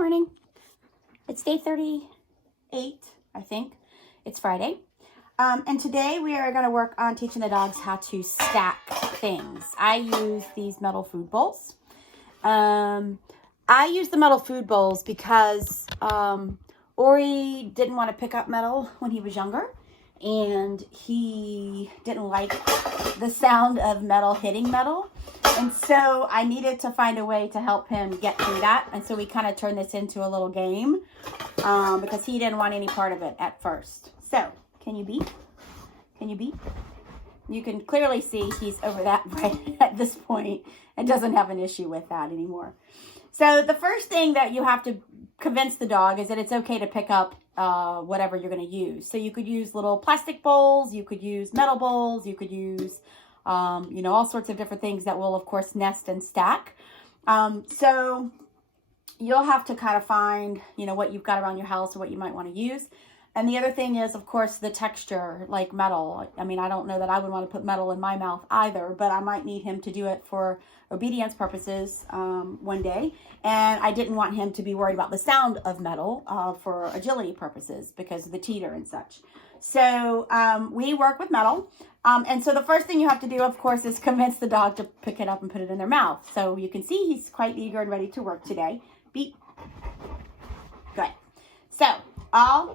morning. It's day 38, I think. It's Friday. And today we are going to work on teaching the dogs how to stack things. I use these metal food bowls. I use the metal food bowls because Ori didn't want to pick up metal when he was younger. And he didn't like the sound of metal hitting metal. And so I needed to find a way to help him get through that. And so we kind of turned this into a little game because he didn't want any part of it at first. So, can you beep? Can you beep? You can clearly see he's over that right at this point and doesn't have an issue with that anymore. So the first thing that you have to convince the dog is that it's okay to pick up whatever you're going to use. So you could use little plastic bowls, you could use metal bowls, you could use, all sorts of different things that will, of course, nest and stack. So you'll have to kind of find, what you've got around your house or what you might want to use. And the other thing is, of course, the texture, like metal. I mean, I don't know that I would want to put metal in my mouth either, but I might need him to do it for obedience purposes one day. And I didn't want him to be worried about the sound of metal for agility purposes because of the teeter and such. So we work with metal. And so the first thing you have to do, of course, is convince the dog to pick it up and put it in their mouth. So you can see he's quite eager and ready to work today. Beep. Good. So I'm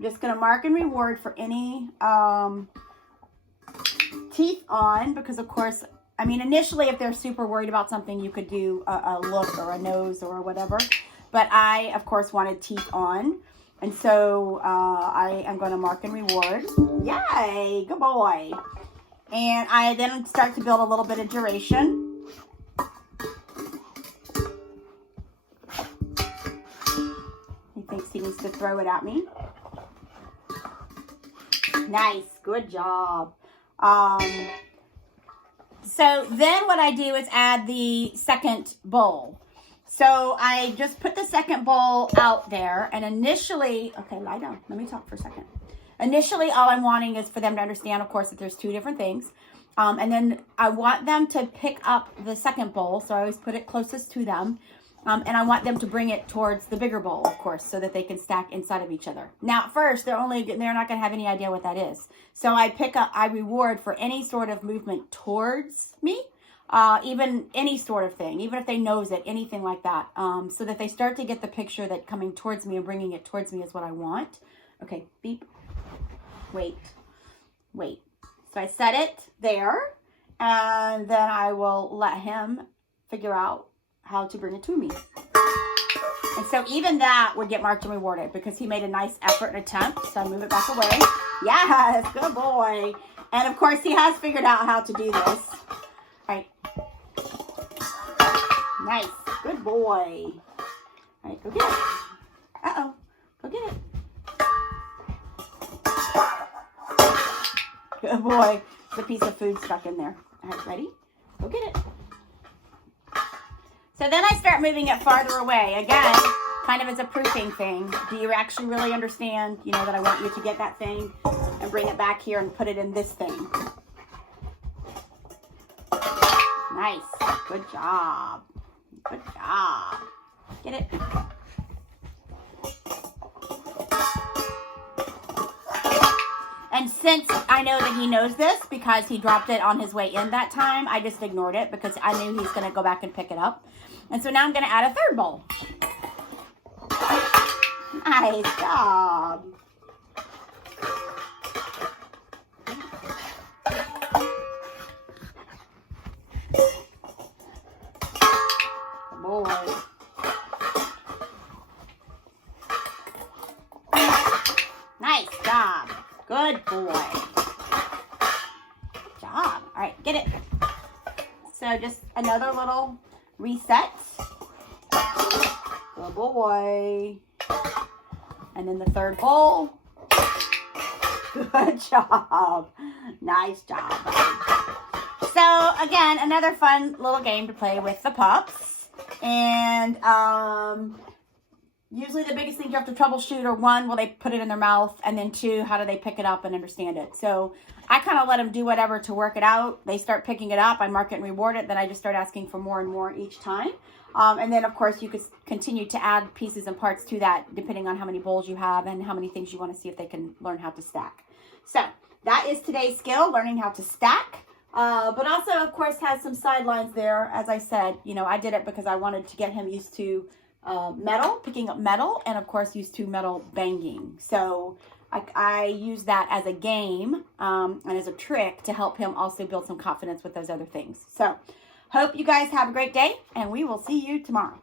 just going to mark and reward for any teeth on because, of course, initially, if they're super worried about something, you could do a look or a nose or whatever. But I, of course, wanted teeth on. And so I am going to mark and reward. Yay! Good boy. And I then start to build a little bit of duration. He thinks he needs to throw it at me. Nice. Good job. So then what I do is add the second bowl. So I just put the second bowl out there and initially, okay, lie down. Let me talk for a second. Initially, all I'm wanting is for them to understand, of course, that there's two different things. And then I want them to pick up the second bowl. So I always put it closest to them. And I want them to bring it towards the bigger bowl, of course, so that they can stack inside of each other. Now, at first, they're not going to have any idea what that is. So I reward for any sort of movement towards me, even any sort of thing, even if they nose it, anything like that, so that they start to get the picture that coming towards me and bringing it towards me is what I want. Okay, beep. Wait. So I set it there, and then I will let him figure out how to bring it to me. And so even that would get marked and rewarded because he made a nice effort and attempt. So I move it back away. Yes, good boy. And of course he has figured out how to do this. All right. Nice, good boy. All right, go get it. Uh-oh, go get it. Good boy. There's a piece of food stuck in there. All right, ready? Go get it. So then I start moving it farther away. Again, kind of as a proofing thing. Do you actually really understand, that I want you to get that thing and bring it back here and put it in this thing? Nice. Good job. Good job. Get it? And since I know that he knows this because he dropped it on his way in that time, I just ignored it because I knew he's going to go back and pick it up. And so now I'm going to add a third bowl. Nice job. Good boy. Nice job. Good boy. Good job. All right, get it. So just another little reset. Good boy. And then the third bowl. Good job. Nice job. So again, another fun little game to play with the pups. And usually the biggest thing you have to troubleshoot are, one, will they put it in their mouth? And then two, how do they pick it up and understand it? So I kind of let them do whatever to work it out. They start picking it up. I mark it and reward it. Then I just start asking for more and more each time. And then, of course, you could continue to add pieces and parts to that depending on how many bowls you have and how many things you want to see if they can learn how to stack. So that is today's skill, learning how to stack. But also, of course, has some sidelines there. As I said, you know, I did it because I wanted to get him used to metal, picking up metal, and, of course, used to metal banging. So I use that as a game and as a trick to help him also build some confidence with those other things. So hope you guys have a great day, and we will see you tomorrow.